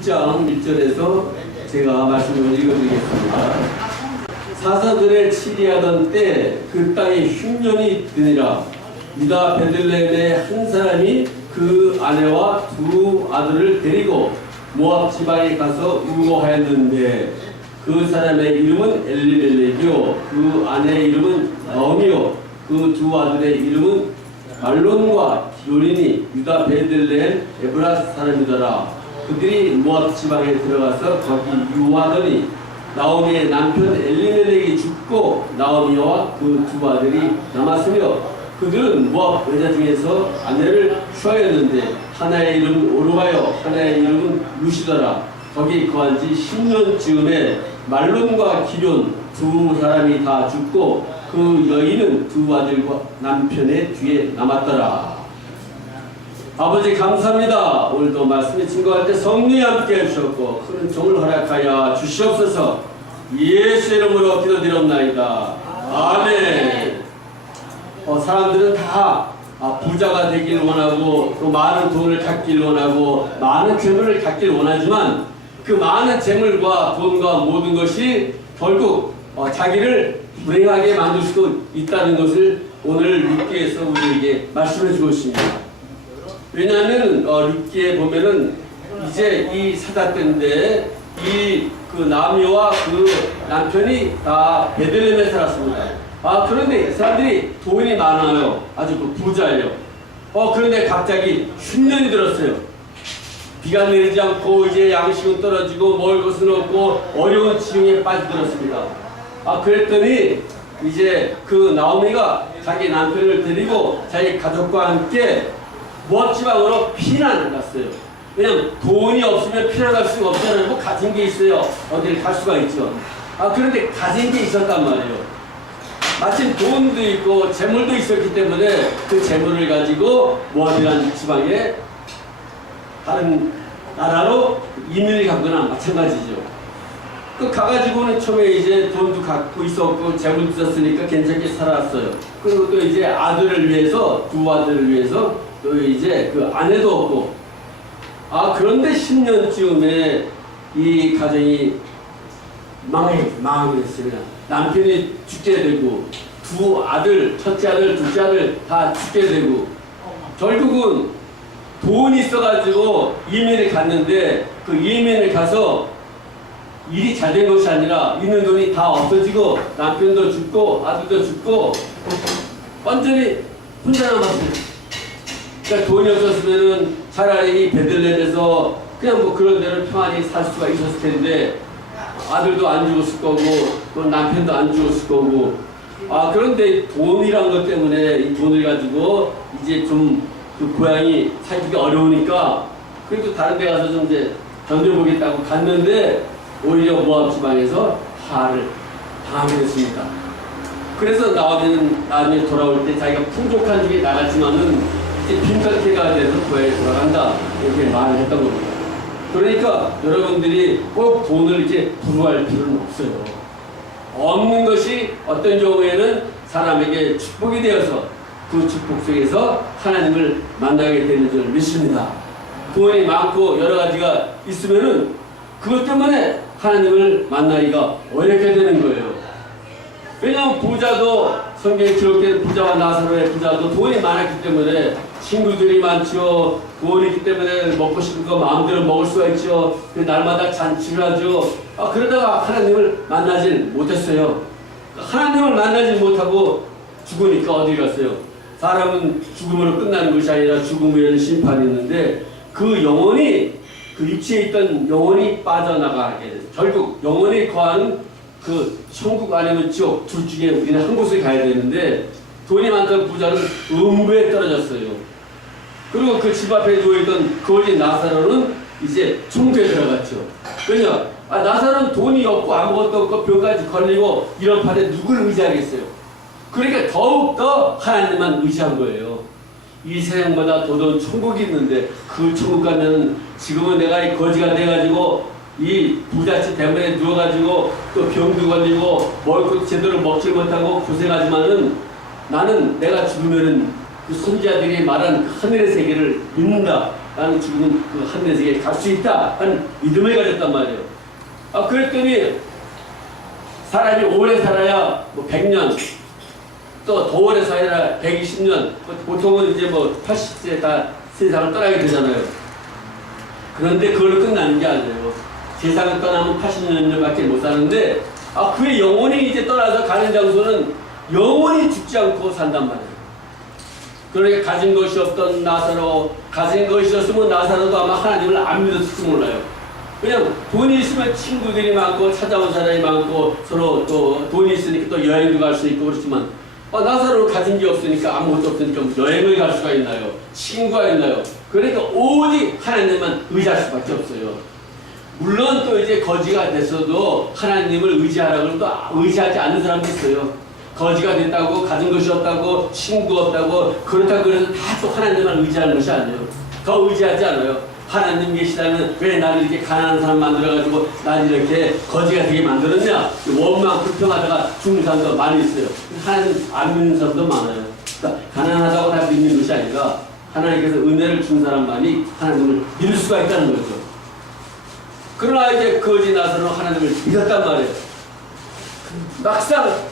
1장 1절에서 제가 말씀을 읽어드리겠습니다. 사사들을 치리하던 때 그 땅에 흉년이 드니라. 유다 베들레헴의 한 사람이 그 아내와 두 아들을 데리고 모압 지방에 가서 우거하였는데 그 사람의 이름은 엘리멜렉이요 그 아내의 이름은 나오미요 그 두 아들의 이름은 말론과 기올이니 유다 베들레헴 에브라 사람이더라. 그들이 모압 지방에 들어가서 거기 유하더니 나오미의 남편 엘리멜렉이 죽고 나오미와 그 두 아들이 남았으며 그들은 모압 여자 중에서 아내를 취하였는데 하나의 이름은 오르바요 하나의 이름은 루시더라. 거기 거한 지 10년쯤에 말론과 기럨 두 사람이 다 죽고 그 여인은 두 아들과 남편의 뒤에 남았더라. 아버지 감사합니다. 오늘도 말씀에 증거할 때 성령이 함께 해주셨고 큰 종을 허락하여 주시옵소서. 예수 이름으로 기도드렸나이다. 아멘. 사람들은 다 부자가 되길 원하고 또 많은 돈을 갖길 원하고 많은 재물을 갖길 원하지만 그 많은 재물과 돈과 모든 것이 결국 자기를 불행하게 만들 수도 있다는 것을 오늘 룻기에서 우리에게 말씀해 주고 있습니다. 왜냐하면 룻기에 보면은 이제 이 사다 때인데 이 그 나미와 그 남편이 다 베들레헴에 살았습니다. 그런데 사람들이 돈이 많아요. 아주 부자예요. 그런데 갑자기 흉년이 들었어요. 비가 내리지 않고 이제 양식은 떨어지고 먹을 것은 없고 어려운 지경에 빠져들었습니다. 그랬더니 이제 그 나오미가 자기 남편을 데리고 자기 가족과 함께 모압 지방으로 피난을 갔어요. 왜냐면 돈이 없으면 피난할 수가 없잖아요. 뭐 가진 게 있어요. 어디를 갈 수가 있죠. 그런데 가진 게 있었단 말이에요. 마침 돈도 있고 재물도 있었기 때문에 그 재물을 가지고 모압이라는 지방에 다른 나라로 이민을 가거나 마찬가지죠. 그 가가지고는 처음에 이제 돈도 갖고 있었고 재물도 있었으니까 괜찮게 살았어요. 그리고 또 이제 아들을 위해서 두 아들을 위해서 또 이제 그 아내도 없고 그런데 10년쯤에 이 가정이 망했습니다. 남편이 죽게 되고 두 아들, 첫째 아들, 둘째 아들 다 죽게 되고 결국은 돈이 있어가지고 이민을 갔는데 그 이민을 가서 일이 잘 된 것이 아니라 있는 돈이 다 없어지고 남편도 죽고 아들도 죽고 완전히 혼자 남았어요. 그러니까 돈이 없었으면은 차라리 이 베들레헴에서 그냥 뭐 그런 데로 평안히 살 수가 있었을 텐데 아들도 안 죽었을 거고 또 남편도 안 죽었을 거고 그런데 돈이란 것 때문에 이 돈을 가지고 이제 좀 그 고향이 살기가 어려우니까 그래도 다른 데 가서 좀 이제 견뎌보겠다고 갔는데 오히려 모압 지방에서 화를 당하게 됐습니다. 그래서 나중에 돌아올 때 자기가 풍족한 집에 나갔지만은 이제 빈털터가 돼서 고향에 돌아간다 이렇게 말을 했던 겁니다. 그러니까 여러분들이 꼭 돈을 이렇게 부러워할 필요는 없어요. 없는 것이 어떤 경우에는 사람에게 축복이 되어서 그 축복 속에서 하나님을 만나게 되는 줄 믿습니다. 돈이 많고 여러 가지가 있으면은 그것 때문에 하나님을 만나기가 어렵게 되는 거예요. 왜냐하면 부자도 성경에 기록된 부자와 나사로의 부자도 돈이 많았기 때문에 친구들이 많죠. 돈이 있기 때문에 먹고 싶은 거 마음대로 먹을 수가 있죠. 날마다 잔치를 하죠. 그러다가 하나님을 만나질 못했어요. 하나님을 만나지 못하고 죽으니까 어디 갔어요? 사람은 죽음으로 끝나는 것이 아니라 죽음 후에는 심판이 있는데 그 영혼이 그 육체에 있던 영혼이 빠져나가게 돼요. 결국 영혼이 거하는 그 천국 아니면 지옥 둘 중에 우리는 한 곳을 가야 되는데 돈이 많던 부자는 음부에 떨어졌어요. 그리고 그 집 앞에 누워있던 거지 나사로는 이제 천국에 들어갔죠. 왜냐? 나사로는 돈이 없고 아무것도 없고 병까지 걸리고 이런 판에 누굴 의지하겠어요? 그러니까 더욱더 하나님만 의지한 거예요. 이 세상마다 도전 천국이 있는데 그 천국 가면은 지금은 내가 이 거지가 돼가지고 이 부잣집 때문에 누워가지고 또 병도 걸리고 먹을 것도 제대로 먹지 못하고 고생하지만은 나는 내가 죽으면은 그 선지자들이 말한 하늘의 세계를 믿는다. 나는 죽는 그 하늘의 세계에 갈 수 있다 하는 믿음을 가졌단 말이에요. 그랬더니 사람이 오래 살아야 뭐 100년, 또 더 오래 살아야 120년, 보통은 이제 뭐 80세 다 세상을 떠나게 되잖아요. 그런데 그걸로 끝나는 게 아니에요. 세상을 떠나면 80년밖에 못 사는데, 그의 영혼이 이제 떠나서 가는 장소는 영원히 죽지 않고 산단 말이에요. 그러니까 가진 것이 없던 나사로, 가진 것이 없으면 나사로도 아마 하나님을 안 믿었을지 몰라요. 그냥 돈이 있으면 친구들이 많고 찾아온 사람이 많고 서로 또 돈이 있으니까 또 여행도 갈 수 있고 그렇지만 나사로는 가진 게 없으니까 아무것도 없으니까 여행을 갈 수가 있나요? 친구가 있나요? 그러니까 오직 하나님만 의지할 수밖에 없어요. 물론 또 이제 거지가 됐어도 하나님을 의지하라고 또 의지하지 않는 사람도 있어요. 거지가 됐다고 가진 것이 없다고 친구 없다고 그렇다고 해서 다 또 하나님만 의지하는 것이 아니에요. 더 의지하지 않아요. 하나님 계시다면 왜 나를 이렇게 가난한 사람 만들어가지고 나를 이렇게 거지가 되게 만들었냐? 원망 불평하다가 죽는 사람도 많이 있어요. 하나님 안 믿는 사람도 많아요. 그러니까 가난하다고 다 믿는 것이 아니라 하나님께서 은혜를 준 사람만이 하나님을 믿을 수가 있다는 거죠. 그러나 이제 거지 나서는 하나님을 믿었단 말이에요. 막상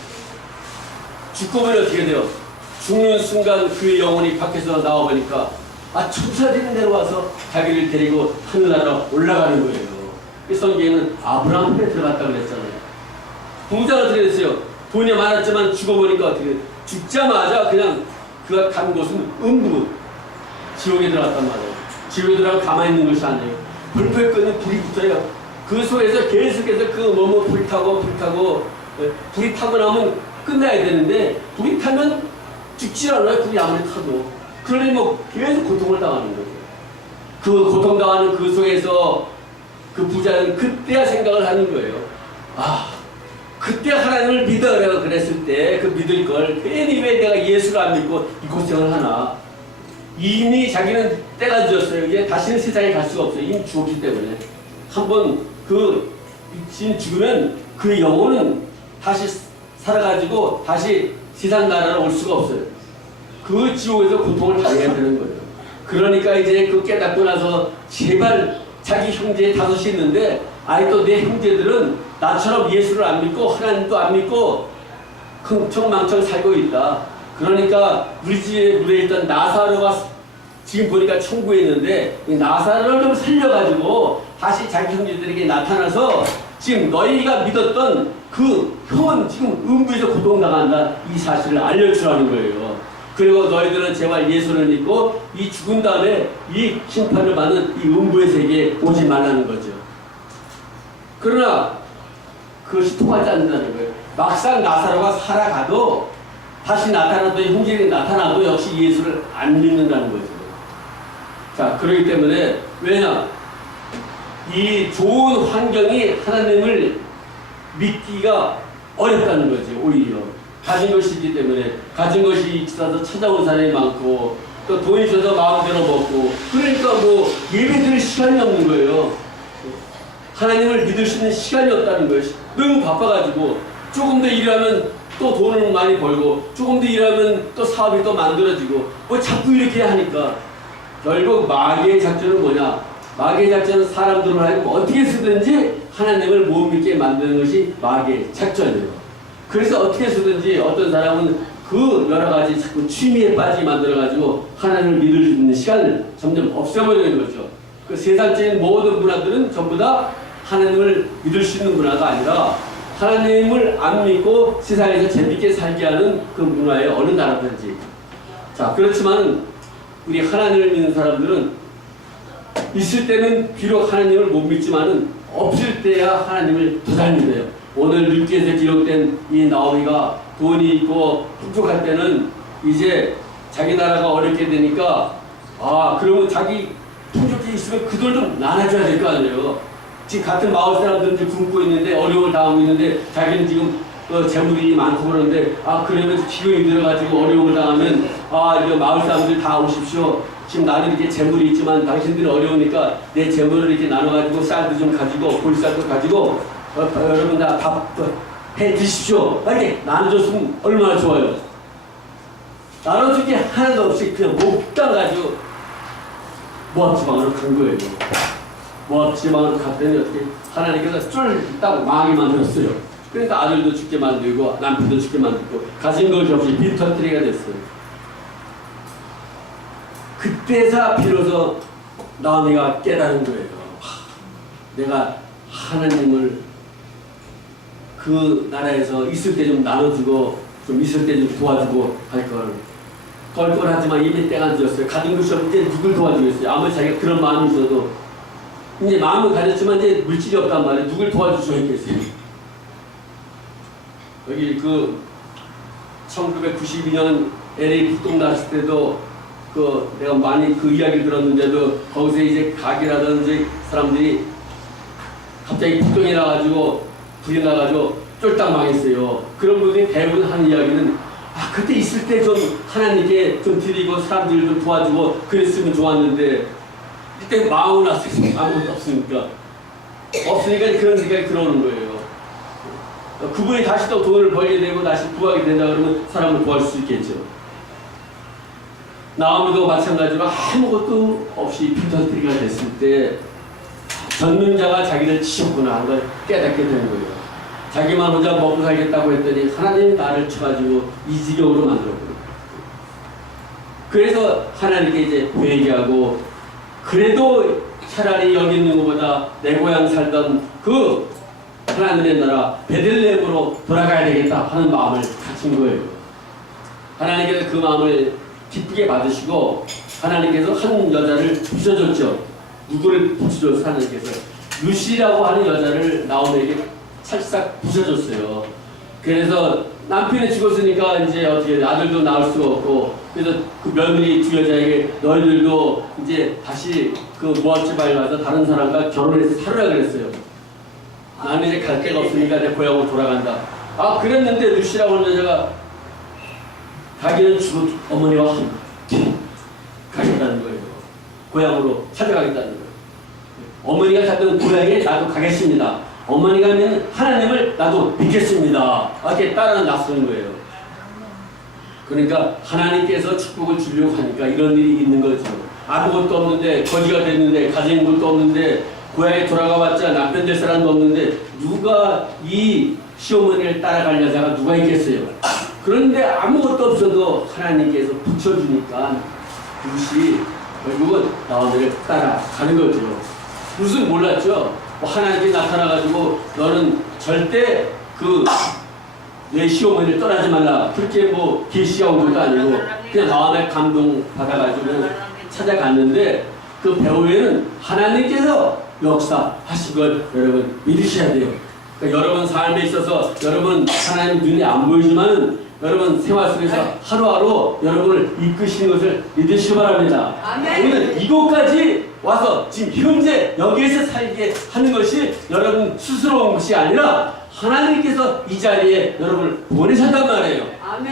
죽고 보면 어떻게 돼요? 죽는 순간 그의 영혼이 밖에서 나와보니까 천사들이 내려와서 자기를 데리고 하늘나라로 올라가는 거예요. 이 성경에는 아브라함 편에 들어갔다고 그랬잖아요. 부자가 어떻게 됐어요? 돈이 많았지만 죽어보니까 어떻게 돼요? 죽자마자 그냥 그가 간 곳은 음부 지옥에 들어갔단 말이에요. 지옥에 들어가서 가만히 있는 것이 아니에요. 불풀 끄는 불이 붙어요. 그 속에서 계속해서 그 몸을 불이 타고 불이 타고 나면 끝나야 되는데 불이 타면 죽지 않아요. 불이 아무리 타도. 그러니 뭐 계속 고통을 당하는 거죠. 그 고통당하는 그 속에서 그 부자는 그때야 생각을 하는 거예요. 그때 하나님을 믿어라고 그랬을 때 그 믿을 걸 괜히 왜 내가 예수를 안 믿고 이 고생을 하나. 이미 자기는 때가 늦었어요. 이제 다시는 세상에 갈 수가 없어요. 이미 죽었기 때문에. 한번 그 미친 죽으면 그 영혼은 다시 살아가지고 다시 세상 나라로 올 수가 없어요. 그 지옥에서 고통을 당해야 되는 거예요. 그러니까 이제 그 깨닫고 나서 제발 자기 형제 5이 있는데 또 내 형제들은 나처럼 예수를 안 믿고 하나님도 안 믿고 흥청망청 살고 있다. 그러니까 우리 집에 묻어있던 나사로가 지금 보니까 천국에 있는데 이 나사로를 좀 살려가지고 다시 자기 형제들에게 나타나서 지금 너희가 믿었던 그 형은 지금 음부에서 고통당한다. 이 사실을 알려주라는 거예요. 그리고 너희들은 제발 예수를 믿고 이 죽은 다음에 이 심판을 받는 이 음부의 세계에 오지 말라는 거죠. 그러나 그것이 통하지 않는다는 거예요. 막상 나사로가 살아가도 다시 나타나도 형제들이 나타나도 역시 예수를 안 믿는다는 거죠. 자, 그렇기 때문에 왜냐? 이 좋은 환경이 하나님을 믿기가 어렵다는 거지. 오히려 가진 것이 있기 때문에 가진 것이 있어서 찾아온 사람이 많고 또 돈이 있어서 마음대로 먹고 그러니까 뭐 예배드릴 시간이 없는 거예요. 하나님을 믿을 수 있는 시간이 없다는 거예요. 너무 바빠가지고 조금 더 일하면 또 돈을 많이 벌고 조금 더 일하면 또 사업이 또 만들어지고 뭐 자꾸 이렇게 하니까 결국 마귀의 작전은 뭐냐? 마귀의 작전은 사람들을 하여금 어떻게 쓰든지 하나님을 못 믿게 만드는 것이 마귀의 작전이에요. 그래서 어떻게 쓰든지 어떤 사람은 그 여러 가지 자꾸 취미에 빠지게 만들어가지고 하나님을 믿을 수 있는 시간을 점점 없애버리는 거죠. 그 세상적인 모든 문화들은 전부 다 하나님을 믿을 수 있는 문화가 아니라 하나님을 안 믿고 세상에서 재밌게 살게 하는 그 문화의 어느 나라든지. 자, 그렇지만 우리 하나님을 믿는 사람들은 있을 때는 비록 하나님을 못 믿지만은 없을 때야 하나님을 더 잘 믿어요. 오늘 룻기에서 기록된 이 나오미가 돈이 있고 풍족할 때는 이제 자기 나라가 어렵게 되니까 그러면 자기 풍족해 있으면 그 돈 좀 나눠줘야 될 거 아니에요. 지금 같은 마을 사람들은 이제 굶고 있는데 어려움을 당하고 있는데 자기는 지금 재물이 많고 그러는데 그러면 기근이 들어가지고 어려움을 당하면 이거 마을 사람들 다 오십시오. 지금 나는 이렇게 재물이 있지만 당신들이 어려우니까 내 재물을 이렇게 나눠가지고 쌀도 좀 가지고 보리쌀도 가지고 여러분 다 밥 해 드십시오. 이렇게 나눠줬으면 얼마나 좋아요. 나눠줄 게 하나도 없이 그냥 못 따가지고 모압 지방으로 간 거예요. 모압 지방으로 갔더니 어떻게 하나님께서 쫄딱 망하게 만들었어요. 그러니까 아들도 죽게 만들고 남편도 죽게 만들고 가진 것이 없이 빈터뜨리가 됐어요. 그때서 비로소 나오미가 깨달은 거예요. 내가 하나님을 그 나라에서 있을 때 좀 나눠주고 좀 있을 때 좀 도와주고 할 걸 하지만 이미 때가 늦었어요. 가진 것이 없는데 누굴 도와주겠어요. 아무리 자기가 그런 마음이 있어도 이제 마음을 가졌지만 이제 물질이 없단 말이에요. 누굴 도와줄 수 있겠어요. 여기 그 1992년 LA 북동 났을 때도 내가 많이 그 이야기를 들었는데도 거기서 이제 가게라든지 사람들이 갑자기 북동이 나가지고 불이 나가지고 쫄딱 망했어요. 그런 분들이 대부분 하는 이야기는 그때 있을 때 좀 하나님께 좀 드리고 사람들을 좀 도와주고 그랬으면 좋았는데 그때 망하고 나서 아무것도 없으니까 그런 생각이 들어오는 거예요. 그분이 다시 또 돈을 벌게 되고 다시 구하게 된다 그러면 사람을 구할 수 있겠죠. 나오미도 마찬가지로 아무것도 없이 빈털터리가 됐을 때 전능자가 자기를 치셨구나 하는 걸 깨닫게 되는 거예요. 자기만 혼자 먹고 살겠다고 했더니 하나님이 나를 쳐가지고 이 지경으로 만들었거든요. 그래서 하나님께 이제 회개하고 그래도 차라리 여기 있는 것보다 내 고향 살던 그 하나님의 나라 베들레헴으로 돌아가야 되겠다 하는 마음을 가진 거예요. 하나님께서 그 마음을 기쁘게 받으시고 하나님께서 한 여자를 부셔줬죠. 누구를 부셔줬어? 하나님께서 루시라고 하는 여자를 나오미에게 찰싹 부셔줬어요. 그래서 남편이 죽었으니까 이제 어떻게 아들도 낳을 수가 없고 그래서 그 며느리 두 여자에게 너희들도 이제 다시 그 모압 지방에 가서 다른 사람과 결혼해서 살으라 그랬어요. 나는 이제 갈 데가 없으니까 내 고향으로 돌아간다. 그랬는데 루시라고 하는 여자가 자기는 죽은 어머니와 함께 가겠다는 거예요. 고향으로 찾아가겠다는 거예요. 어머니가 갔던 고향에 나도 가겠습니다. 어머니가 하면 하나님을 나도 믿겠습니다. 이렇게 따라 나서는 거예요. 그러니까 하나님께서 축복을 주려고 하니까 이런 일이 있는 거죠. 아무것도 없는데 거지가 됐는데 가진 것도 없는데 고향에 돌아가봤자 남편 될 사람도 없는데 누가 이 시어머니를 따라갈 여자가 누가 있겠어요. 그런데 아무것도 없어도 하나님께서 붙여주니까 룻이 결국은 나오미를 따라가는 거죠. 룻은 몰랐죠. 하나님께 나타나가지고 너는 절대 내 시어머니를 떠나지 말라 그렇게 계시가 온 것도 아니고 그냥 마음에 감동 받아가지고 찾아갔는데 그 배후에는 하나님께서 역사하신 걸 여러분 믿으셔야 돼요. 그러니까 여러분 삶에 있어서 여러분 하나님 눈에 안 보이지만 여러분 생활 속에서 하루하루 여러분을 이끄시는 것을 믿으시기 바랍니다. 우리는 이곳까지 와서 지금 현재 여기에서 살게 하는 것이 여러분 스스로 온 것이 아니라 하나님께서 이 자리에 여러분을 보내셨단 말이에요.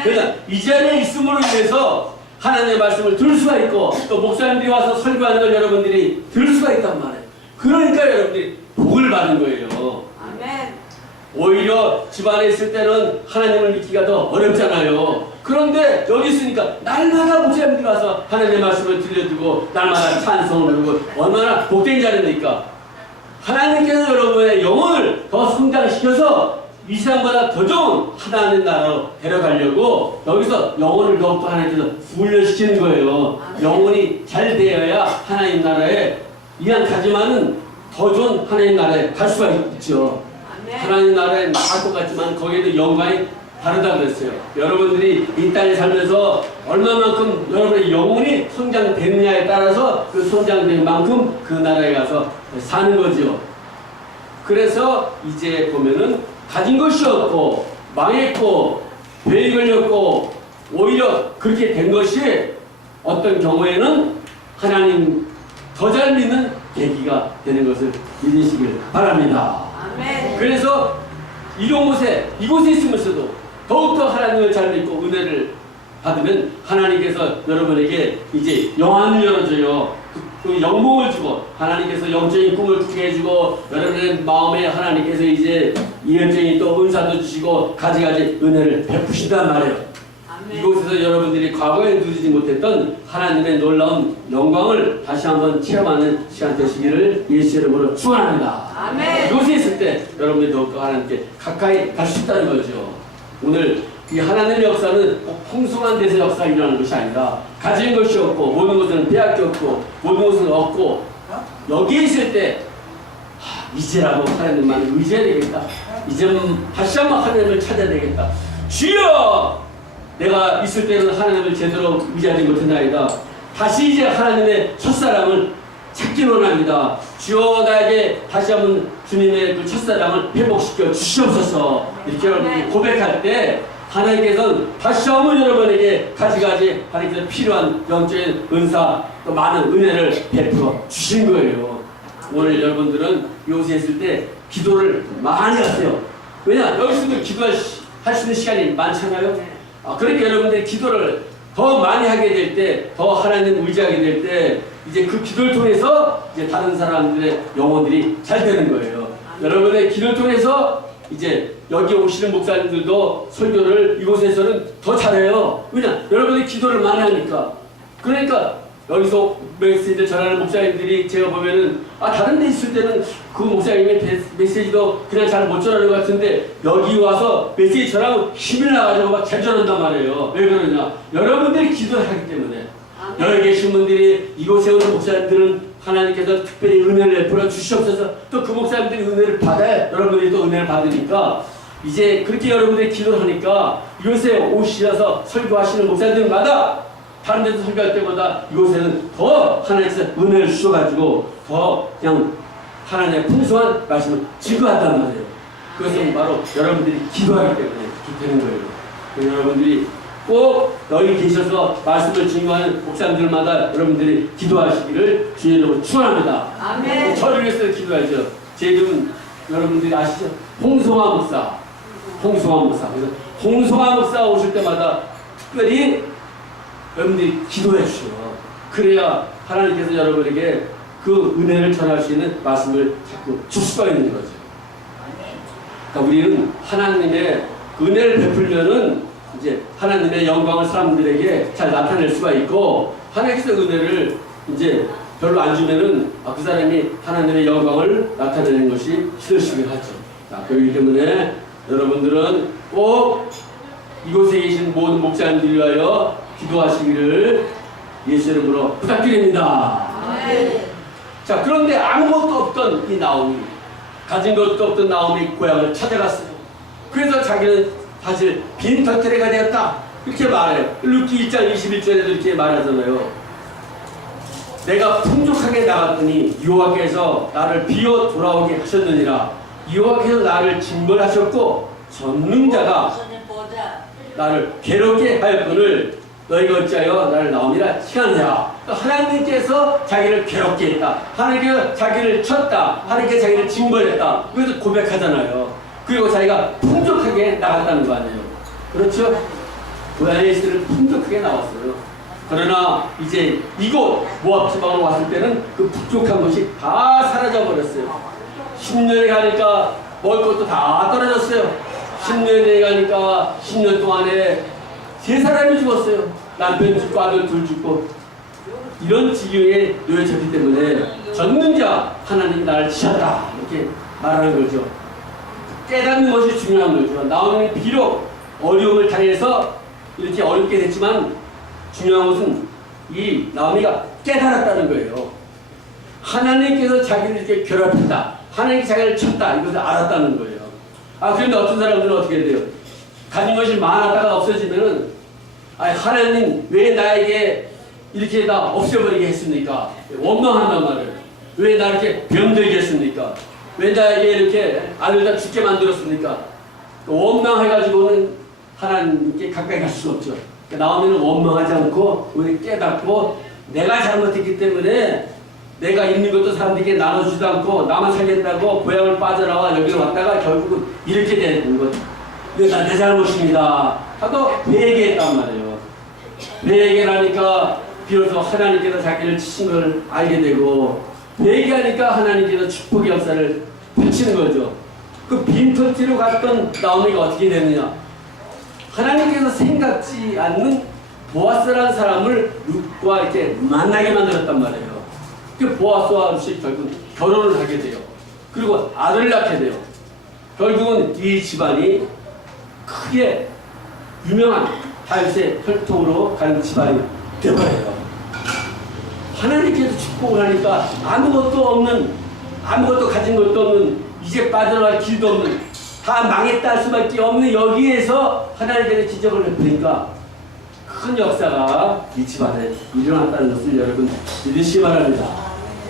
그러니까 이 자리에 있음으로 인해서 하나님의 말씀을 들을 수가 있고 또 목사님들이 와서 설교하는 걸 여러분들이 들을 수가 있단 말이에요. 그러니까 여러분들이 복을 받은 거예요. 오히려 집안에 있을 때는 하나님을 믿기가 더 어렵잖아요. 그런데 여기 있으니까 날마다 목사님들이 와서 하나님의 말씀을 들려주고 날마다 찬송을 부르고 얼마나 복된 자리입니까? 하나님께서 여러분의 영혼을 더 성장시켜서 이 세상보다 더 좋은 하나님 나라로 데려가려고 여기서 영혼을 더욱더 하나님께서 훈련시키는 거예요. 영혼이 잘 되어야 하나님 나라에 이왕 가지만은 더 좋은 하나님 나라에 갈 수가 있죠. 하나님 나라에 나갈 것 같지만 거기에도 영광이 다르다고 그랬어요. 여러분들이 이 땅에 살면서 얼마만큼 여러분의 영혼이 성장됐느냐에 따라서 그 성장된 만큼 그 나라에 가서 사는 거죠. 그래서 이제 보면은 가진 것이 없고 망했고 배에 걸렸고 오히려 그렇게 된 것이 어떤 경우에는 하나님 더 잘 믿는 계기가 되는 것을 믿으시길 바랍니다. 그래서 이곳에 있으면서도 더욱더 하나님을 잘 믿고 은혜를 받으면 하나님께서 여러분에게 이제 영안을 열어줘요. 그 영몽을 주고 하나님께서 영적인 꿈을 꾸게 해주고 여러분의 마음에 하나님께서 이제 예언적인 또 은사도 주시고 가지가지 은혜를 베푸신단 말이에요. 이곳에서 여러분들이 과거에 누리지 못했던 하나님의 놀라운 영광을 다시 한번 체험하는 시간 되시기를 예수 이름으로 축원합니다. 이곳에 있을 때 여러분들이 더욱더 하나님께 가까이 갈 수 있다는 거죠. 오늘 이 하나님의 역사는 꼭 풍성한 데서 역사가 일어나는 것이 아니라 가진 것이 없고 모든 것은 빼앗겼고 모든 것은 없고 여기에 있을 때 이제라도 하나님만 의지해야 되겠다. 이제 다시 한번 하나님을 찾아야 되겠다. 주여! 내가 있을 때는 하나님을 제대로 의지하지 못했나이다. 다시 이제 하나님의 첫사랑을 찾기 원합니다. 주여 나에게 다시 한번 주님의 그 첫사랑을 회복시켜 주시옵소서. 이렇게 여러분이 고백할 때 하나님께서는 다시 한번 여러분에게 가지가지 하나님께서 필요한 영적인 은사 또 많은 은혜를 베풀어 주신 거예요. 오늘 여러분들은 이곳에 있을 때 기도를 많이 하세요. 왜냐? 여기서도 기도할 수 있는 시간이 많잖아요. 그러니까 여러분들이 기도를 더 많이 하게 될 때, 더 하나님 의지하게 될 때, 이제 그 기도를 통해서 이제 다른 사람들의 영혼들이 잘 되는 거예요. 여러분의 기도를 통해서 이제 여기 오시는 목사님들도 설교를 이곳에서는 더 잘해요. 왜냐? 여러분이 기도를 많이 하니까. 그러니까 여기서 메시지를 전하는 목사님들이 제가 보면은 다른 데 있을 때는 그 목사님의 메시지도 그냥 잘 못 전하는 것 같은데 여기 와서 메시지 전하면 힘이 나가지고 막 잘 전한단 말이에요. 왜 그러냐? 여러분들이 기도를 하기 때문에. 여기 계신 분들이 이곳에 오는 목사님들은 하나님께서 특별히 은혜를 베풀어 주시옵소서. 또 그 목사님들이 은혜를 받아야 여러분들이 또 은혜를 받으니까 이제 그렇게 여러분들이 기도를 하니까 이곳에 오시셔서 설교하시는 목사님들마다 다른 데서 설교할 때보다 이곳에는 더 하나님께서 은혜를 주셔가지고 더 그냥 하나님의 풍성한 말씀을 증거한단 말이에요. 그것은 바로 여러분들이 기도하기 때문에 그렇게 되는 거예요. 여러분들이 꼭 여기 계셔서 말씀을 증거하는 목사님들마다 여러분들이 기도하시기를 주의 이름으로 축원합니다. 아멘. 저를 위해서 기도하죠. 제 이름은 여러분들이 아시죠? 홍성화 목사. 홍성화 목사. 그래서 홍성화 목사 오실 때마다 특별히 여러분들이 기도해 주셔요. 그래야 하나님께서 여러분에게 그 은혜를 전할 수 있는 말씀을 자꾸 줄 수가 있는 거죠. 그러니까 우리는 하나님의 은혜를 베풀면은 이제 하나님의 영광을 사람들에게 잘 나타낼 수가 있고 하나님께서 은혜를 이제 별로 안 주면은 그 사람이 하나님의 영광을 나타내는 것이 싫으시긴 하죠. 그렇기 때문에 여러분들은 꼭 이곳에 계신 모든 목사님들 위하여 기도하시기를 예수 이름으로 부탁드립니다. 자, 그런데 아무것도 없던 이 나오미, 가진 것도 없던 나오미 고향을 찾아갔어요. 그래서 자기는 사실 빈터테레가 되었다 이렇게 말해요. 루키 1장 21절에도 이렇게 말하잖아요. 내가 풍족하게 나갔더니 여호와께서 나를 비워 돌아오게 하셨느니라. 여호와께서 나를 징벌하셨고 전능자가 나를 괴롭게 하였거늘 너희가 어찌하여 나를 나오미라 칭하느냐. 하나님께서 자기를 괴롭게 했다. 하나님께서 자기를 쳤다. 하나님께서 자기를 징벌했다. 그래서 고백하잖아요. 그리고 자기가 풍족하게 나갔다는 거 아니에요. 그렇죠? 고향에 있을 풍족하게 나왔어요. 그러나 이제 이곳 모압 지방으로 왔을 때는 그 부족한 것이 다 사라져 버렸어요. 10년에 가니까 먹을 것도 다 떨어졌어요. 10년에 가니까 10년 동안에 3사람이 죽었어요. 남편 죽고 아들 둘 죽고. 이런 지경에 놓여졌기 때문에 전능자 하나님이 나를 치셨다 이렇게 말하는 거죠. 깨닫는 것이 중요한 거죠. 나오미는 비록 어려움을 당해서 이렇게 어렵게 됐지만 중요한 것은 이 나오미가 깨달았다는 거예요. 하나님께서 자기를 이렇게 괴롭혔다. 하나님이 자기를 쳤다. 이것을 알았다는 거예요. 그런데 어떤 사람들은 어떻게 돼요? 가진 것이 많았다가 없어지면은 하나님 왜 나에게 이렇게 다 없애버리게 했습니까? 원망한단 말이에요. 왜 나 이렇게 병들게 했습니까? 왜 나에게 이렇게 아들 다 죽게 만들었습니까? 원망해가지고는 하나님께 가까이 갈 수가 없죠. 나오면 원망하지 않고 우리 깨닫고 내가 잘못했기 때문에 내가 있는 것도 사람들에게 나눠주지도 않고 나만 살겠다고 고향을 빠져나와 여기로 왔다가 결국은 이렇게 되는 거죠. 이거 다 내 잘못입니다 하고 회개했단 말이에요. 회개를 하니까 비로소 하나님께서 자기를 치신 걸 알게 되고 회개하니까 하나님께서 축복의 역사를 펼치는 거죠. 그 빈터지로 갔던 나오미가 어떻게 됐느냐. 하나님께서 생각지 않는 보아스라는 사람을 룻과 이렇게 만나게 만들었단 말이에요. 그 보아스와 룻이 결국 결혼을 하게 돼요. 그리고 아들을 낳게 돼요. 결국은 이 집안이 크게 유명한 다윗의 혈통으로 가는 집안이 되어버려요. 하나님께서 축복을 하니까 아무것도 가진 것도 없는, 이제 빠져나갈 길도 없는, 다 망했다 할 수밖에 없는 여기에서 하나님께서 기적을 베푸니까 큰 역사가 이 집안에 일어났다는 것을 여러분 믿으시기 바랍니다.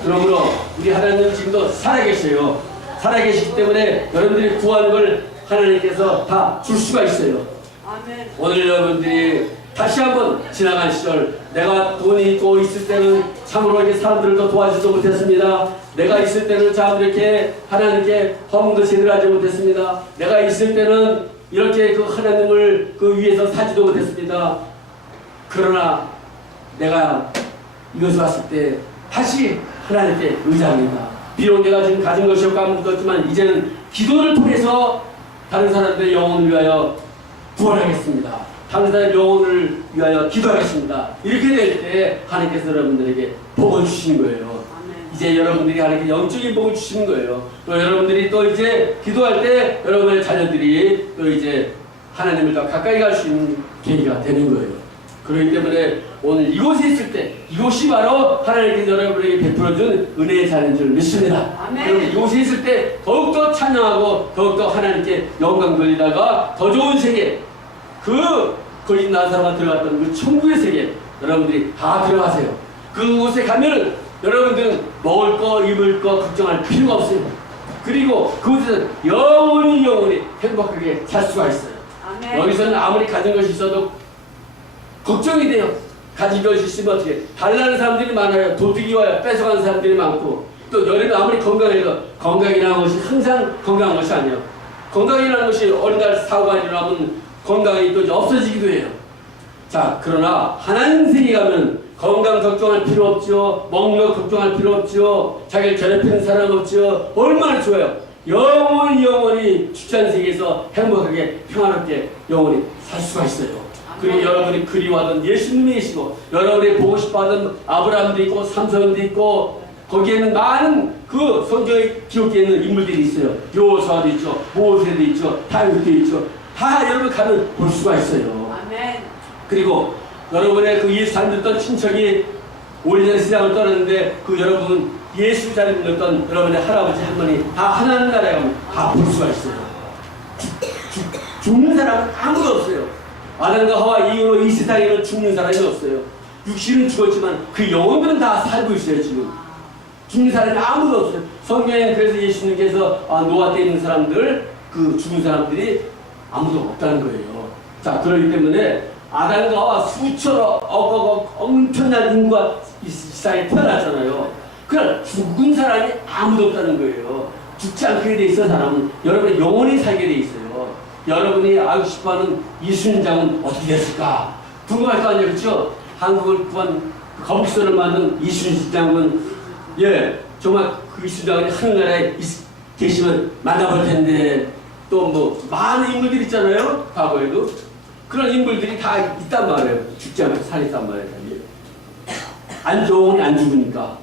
그러므로 우리 하나님은 지금도 살아계셔요. 살아계시기 때문에 여러분들이 구하는 걸 하나님께서 다 줄 수가 있어요. 아멘. 오늘 여러분들이 다시 한번 지나간 시절, 내가 돈이 있고 있을 때는 참으로 이렇게 사람들을 더 도와주지도 못했습니다. 내가 있을 때는 참 이렇게 하나님께 헌금도 제대로 하지 못했습니다. 내가 있을 때는 이렇게 그 하나님을 그 위에서 사지도 못했습니다. 그러나 내가 이것을 봤을 때 다시 하나님께 의지합니다. 비록 내가 지금 가진 것이 없고 아무것도 없지만 이제는 기도를 통해서 다른 사람들의 영혼을 위하여 구원하겠습니다. 다른 사람의 영혼을 위하여 기도하겠습니다. 이렇게 될 때 하나님께서 여러분들에게 복을 주시는 거예요. 이제 여러분들이 하나님께 영적인 복을 주시는 거예요. 또 여러분들이 또 이제 기도할 때 여러분의 자녀들이 또 이제 하나님을 더 가까이 갈 수 있는 계기가 되는 거예요. 그렇기 때문에 오늘 이곳에 있을 때 이곳이 바로 하나님께서 여러분에게 베풀어준 은혜의 자리인 줄 믿습니다. 그럼 이곳에 있을 때 더욱더 찬양하고 더욱더 하나님께 영광 돌리다가 더 좋은 세계, 그 거짓 나사로가 들어갔던 그 천국의 세계 여러분들이 다 들어가세요. 그곳에 가면 여러분들은 먹을 거 입을 거 걱정할 필요가 없어요. 그리고 그곳에서 영원히 행복하게 살 수가 있어요. 아멘. 여기서는 아무리 가진 것이 있어도 걱정이 돼요. 가진 것이 있으면 어떻게 달라는 사람들이 많아요. 도둑이 와요. 뺏어가는 사람들이 많고, 또 여름에 아무리 건강해도 건강이라는 것이 항상 건강한 것이 아니에요. 건강이라는 것이 어느 날 사고가 일어나면 건강이 또 없어지기도 해요. 자, 그러나 하나님 세계 가면 건강 걱정할 필요 없죠. 먹는 거 걱정할 필요 없죠. 자기를 괴롭히는 사람 없죠. 얼마나 좋아요. 영원히 축제한 세계에서 행복하게 평안하게 영원히 살 수가 있어요. 그리고 여러분이 그리워하던 예수님이 계시고, 여러분이 보고 싶어하던 아브라함도 있고 삼손도 있고, 거기에는 많은 그 성경에 기록되어 있는 인물들이 있어요. 요사도 있죠, 모세도 있죠, 다윗도 있죠. 다 여러분 가면 볼 수가 있어요. 아멘. 그리고 여러분의 그 예수 잘 믿던 친척이 오래전에 세상을 떠났는데 그 여러분 예수 잘 믿던 여러분의 할아버지 할머니 다 하나님 나라에 가면 다 볼 수가 있어요. 죽는 사람은 아무도 없어요. 아담과 하와 이후로 이 세상에는 죽는 사람이 없어요. 육신은 죽었지만 그 영혼들은 다 살고 있어요. 지금 죽는 사람이 아무도 없어요. 성경에는 그래서 예수님께서 노아 때 있는 사람들, 그 죽은 사람들이 아무도 없다는 거예요. 자, 그렇기 때문에 아담과 하와 수천억 엄청난 인구가 이 세상에 태어났잖아요. 그러나 죽은 사람이 아무도 없다는 거예요. 죽지 않게 돼 있어 사람은 여러분의 영혼이 살게 돼 있어요. 여러분이 알고 싶어하는 이순장은 어떻게 됐을까? 궁금할 거 아니에요, 그렇죠? 한국을 구한 거북선을 만든 이순장은 정말 그 이순장이 하늘나라에 계시면 만나볼 텐데, 또 뭐 많은 인물들 있잖아요. 과거에도 그런 인물들이 다 있단 말이에요. 죽지 않고 살았단 말이에요. 영혼이 안 죽으니까.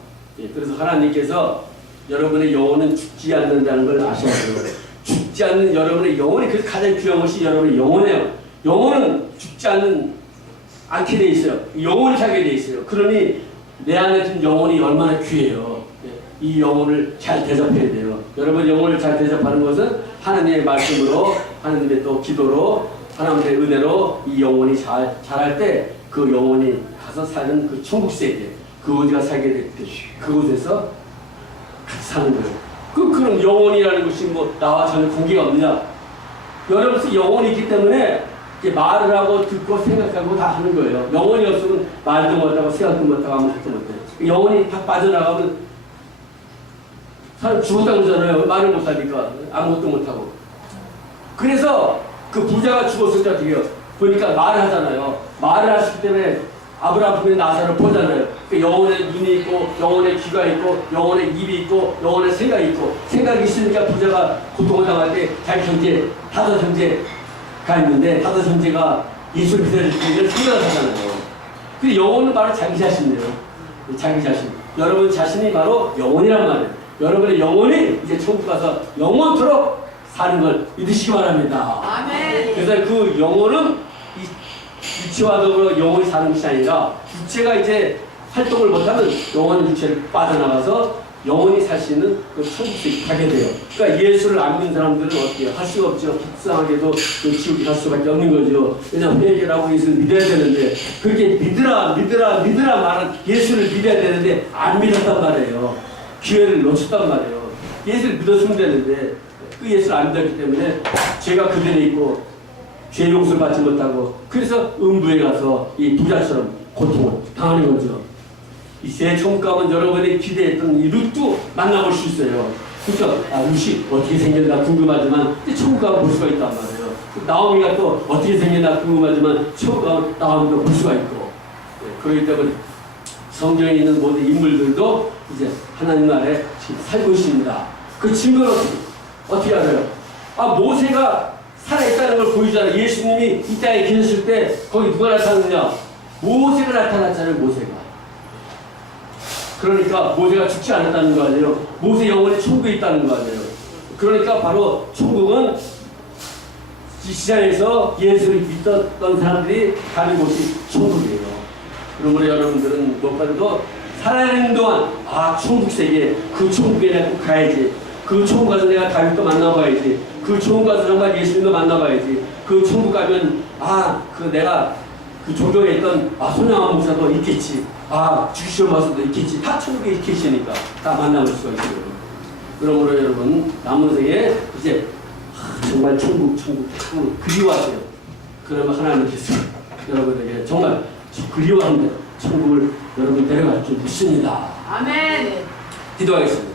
그래서 하나님께서 여러분의 영혼은 죽지 않는다는 걸 아셔야 돼요. 죽지 않는 여러분의 영혼이, 그래서 가장 귀한 것이 여러분의 영혼이에요. 영혼은 죽지 않게 돼 있어요. 영혼이 살게 돼 있어요. 그러니 내 안에 든 영혼이 얼마나 귀해요. 이 영혼을 잘 대접해야 돼요. 여러분 영혼을 잘 대접하는 것은 하나님의 말씀으로, 하나님의 또 기도로, 하나님의 은혜로 이 영혼이 잘할 때 그 영혼이 가서 사는 그 천국 세계, 그곳에 살게 될 때 그곳에서 같이 사는 거예요. 그런 영혼이라는 것이 뭐 나와 전혀 관계가 없느냐? 여러분 영혼이 있기 때문에 말을 하고 듣고 생각하고 다 하는 거예요. 영혼이 없으면 말도 못하고 생각도 못하고 아무것도 못해요. 영혼이 다 빠져나가면 사람 죽었다고 그러잖아요. 말을 못하니까 아무것도 못하고. 그래서 그 부자가 죽었을 때 어떻게 해요? 보니까 말을 하잖아요. 말을 하시기 때문에 아브라함 분의 나사를 보잖아요. 그 영혼의 눈이 있고, 영혼의 귀가 있고, 영혼의 입이 있고, 영혼의 생각이 있고, 생각이 있으니까 부자가 고통을 당할 때 자기 형제, 다섯 형제 있는데 다섯 형제가 예수를 믿어줄 때를 생각하잖아요. 그 영혼은 바로 자기 자신이에요. 자기 자신. 여러분 자신이 바로 영혼이란 말이에요. 여러분의 영혼이 이제 천국 가서 영원토록 사는 걸 믿으시기 바랍니다. 아멘. 그래서 그 영혼은 육체와 더불어 영혼이 사는 것이 아니라 육체가 이제 활동을 못하면 영혼은 육체를 빠져나가서 영혼이 살 수 있는 그 천국에 가게 돼요. 그러니까 예수를 안 믿는 사람들은 어떻게 할 수가 없죠. 불쌍하게도 그 지옥에 갈 수밖에 없는 거죠. 왜냐하면 회개를 하고 예수를 믿어야 되는데 그렇게 믿으라 말은 예수를 믿어야 되는데 안 믿었단 말이에요. 기회를 놓쳤단 말이에요. 예수를 믿었으면 되는데 그 예수를 안 믿었기 때문에 죄가 그대로 있고 죄 용서를 받지 못하고 그래서 음부에 가서 이 부자처럼 고통을 당하는 거죠. 이 새 천국 가면 여러분이 기대했던 이 룻도 만나볼 수 있어요. 그러니까 룻이 어떻게 생겼나 궁금하지만 천국 가면 볼 수가 있단 말이에요. 나오미가 또 어떻게 생겼나 궁금하지만 천국 가면 나오미도 볼 수가 있고 그렇기 때문에 성경에 있는 모든 인물들도 이제 하나님 나라에 지금 살고 있습니다. 그 증거는 어떻게 알아요? 모세가 살아있다는 걸 보이잖아요. 예수님이 이 땅에 계셨을 때 거기 누가 나타났느냐? 모세가 나타났잖아요. 모세가. 그러니까 모세가 죽지 않았다는 거 아니에요. 모세 영혼이 천국에 있다는 거 아니에요. 그러니까 바로 천국은 이 시장에서 예수를 믿었던 사람들이 가는 곳이 천국이에요. 그러므로 여러분들은 무엇보다도 살아있는 동안 천국 세계 그 천국에 내가 꼭 가야지. 그 천국 가서 내가 다윗도 만나봐야지. 그 천국 가서 정말 예수님도 만나봐야지. 그 천국 가면 내가 그 조정에 있던 손양한 목사도 있겠지. 주시오 마스도 있겠지. 다 천국에 있겠으니까 다 만나볼 수가 있어요. 그러므로 여러분 남은 생에 이제 정말 천국 그리워하세요. 그러면 하나님께서 여러분에게 정말 그리워하는 천국을 여러분 데려갈 줄 믿습니다. 아멘. 기도하겠습니다.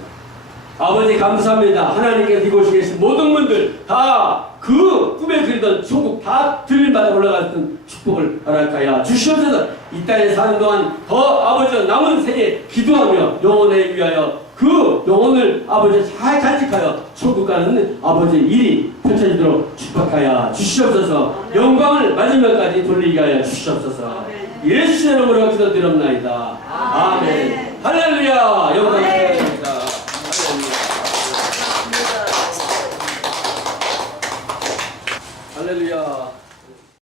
아버지 감사합니다. 하나님께서 이곳에 계신 모든 분들 다 그 꿈에 그리던 천국 다 들림받아 올라갔던 축복을 허락하여 주시옵소서. 이 땅에 사는 동안 더 아버지 남은 생에 기도하며 영혼에 위하여 그 영혼을 아버지 잘 간직하여 천국 가는 아버지 일이 펼쳐지도록 축복하여 주시옵소서. 영광을 마지막까지 돌리게 하여 주시옵소서. 예수의 이름으로 기도드립나이다. 아멘. 할렐루야. 영광.